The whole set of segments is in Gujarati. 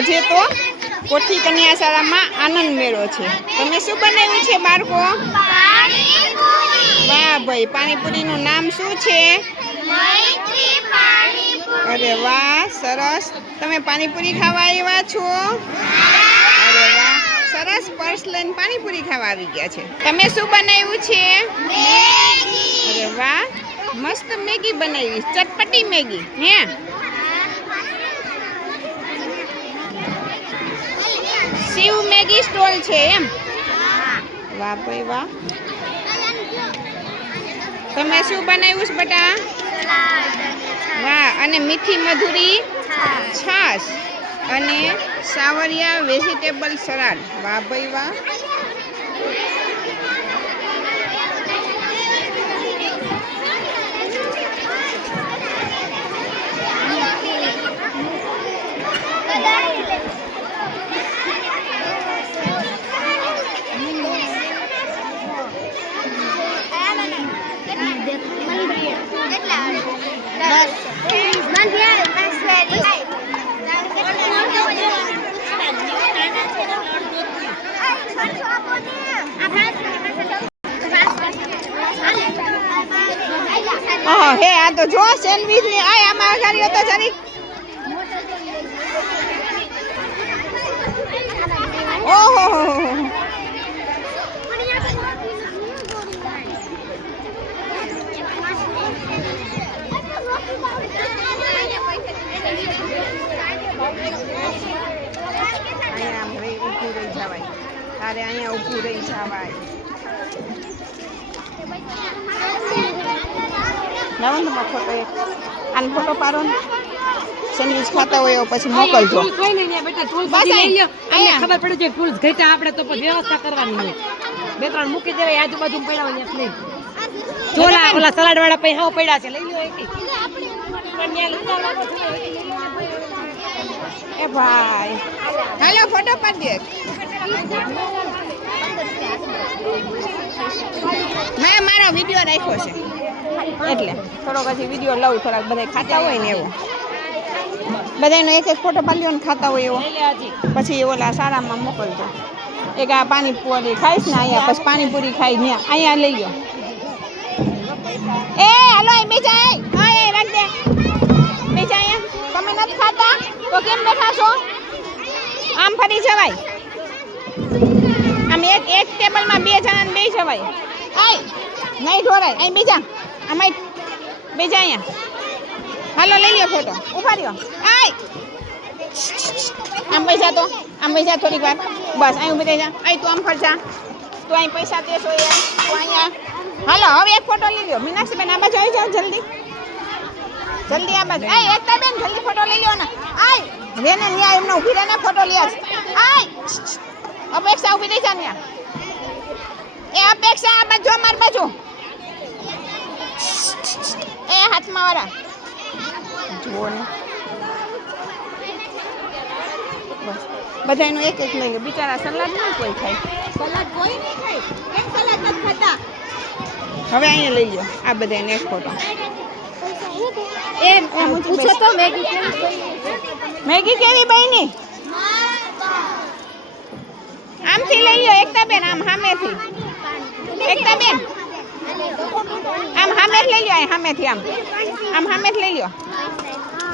આજે તો કોઠી કન્યા શાળામાં આનંદ મેળો છે. તમે શું બનાવ્યું છે બાળકો? વાહ ભાઈ, પાણીપુરીનું નામ શું છે? અરે વાહ, સરસ. તમે પાણીપુરી ખાવા આવ્યા છો? અરે વાહ, સરસ. પર્સ લઈને પાણીપુરી ખાવા આવી ગયા છે. તમે શું બનાવ્યું છે? અરે વાહ, મસ્ત મેગી બનાવી, ચટપટી મેગી. હે શિવ મેગી સ્ટોલ છે એમ? વાહ ભાઈ વાહ. તમે શું બનાવ્યું છે બેટા? વાહ, અને મીઠી મધુરી છાશ અને સાવરિયા વેજીટેબલ સલાડ. વાહ ભાઈ વાહ. હે આ તો જો સેન્ડવિચ ની આય આમાં અગાડી તો જરી. ઓહો તારે અહીંયા ઊભું રહી જવાય. લાવો ને તમારો ફોટો એક. આનો ફોટો પાડો ને. સેન્ડવિચ ખાતા હોય પછી મોકલજો. બસ અહીંયા ખબર પડે છે ટૂલ્સ ઘટા આપણે તો વ્યવસ્થા કરવાની હોય. બે ત્રણ મૂકી દેવાય આજુબાજુ પડ્યા હોય નહીં. ચોલા ઓલા સલાડ વાળા પૈસા પડ્યા છે લઈ લો એક. એ ભાઈ હાલો ફોટો પાડી દે. મેં મારો વિડીયો રાખ્યો છે એટલે થોડોક હજી વિડીયો લઉં. થોડાક બધા ખાતા હોય ને એવો, બધાનો એક એક ફોટો પાડ્યો ને ખાતા હોય એવો, પછી ઓલા શાળામાં મોકલજો. એક આ પાણીપુરી ખાઈશ ને અહીંયા, પછી પાણીપુરી ખાઈ ત્યાં અહીંયા લઈ લો. એ હાલો એ બીજા રાખ દે. બીજા અહીંયા તમે નથી ખાતા તો કેમ બેઠા છો? આમ ફરી જવાય. આમ એક ટેબલમાં બે જણાને બે જવાય. આય નહીં ઢોરાય. અહીં બીજા આમાં બીજા અહીંયા. હાલો લઈ લ્યો ફોટો. ઉભા રહ્યો. આય આમ પૈસા તો આમ પૈસા થોડીક વાર બસ અહીં ઉભી થઈ જા. અહીં તું આમ ખર્ચા. તું અહીં પૈસા દેશો એ તું અહીંયા. હાલો હવે એક ફોટો લઈ લ્યો. મીનાક્ષીબેન આ બાજુ આવી જાઓ જલ્દી જલ્દી આ બાજુ. આય એકતા બેન જલ્દી ફોટો લઈ લ્યો ને. આય રેને ન્યા એમને ઊભી રહીને ફોટો લ્યા છે. આય અપેક્ષા ઊભી રહી જા ન્યા. એ અપેક્ષા આ બાજુ અમારી બાજુ. એ હાથમાં વાળા જુઓ ને. બધાનું એક એક લઈ લો. બિચારા સલાડ ના કોઈ ખાય. સલાડ કોઈ નહીં ખાય. એક સલાડ નથી ખાતા. હવે અહીંયા લઈ લો આ બધાને એક ફોટો. પૂછો તો મેગી કેવી બની? આમથી લઈ લો એકતા બેન. આમ સામેથી એકતા બેન આમ સામે લઈ લો. સામેથી આમ આમ સામેથી લઈ લો.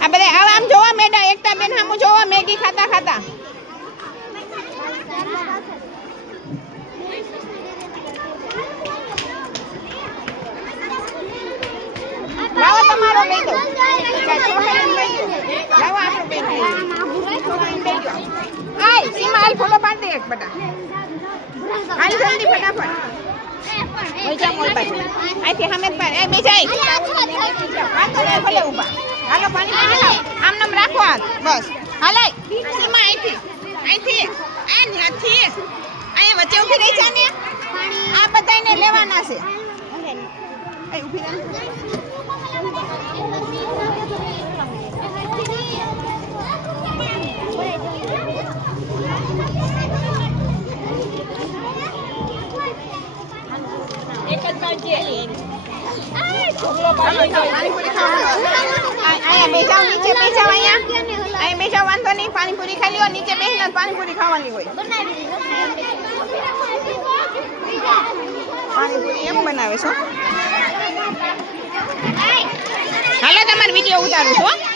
આ બધા આમ જોવા મેડા. એકતા બેન સામું જોવા મેગી ખાતા ખાતા. લાવો તમારો લઈ દો. લાવો આપણો બેન લઈ દો. આય સીમા હાલ ફોટો પાડ દે એક બેટા. હાલ જલ્દી ફટાફટ. ઓઈજા મોલ બાજુ આથી સામે પર એ બીજા આ તો ભલે ઊભા. હાલો પાણી પી લો. આમ નામ રાખો હાથ બસ. હાલે સીમા અહીંથી આ નથી અહીં વચ્ચે ઊભી રહી જા ને. આ બધાને લેવાના છે. અહીં ઊભી રહે. એક જ બાજુ અહીંયા બેસાવ નીચે બેસાવ અહીંયા બેસાવ વાંધો નહીં પાણીપુરી ખાઈ લ્યો નીચે બેસીને પાણીપુરી ખાવાની હોય પાણીપુરી એમ બનાવે છો હાલો તમારે વિડીયો ઉતારું છું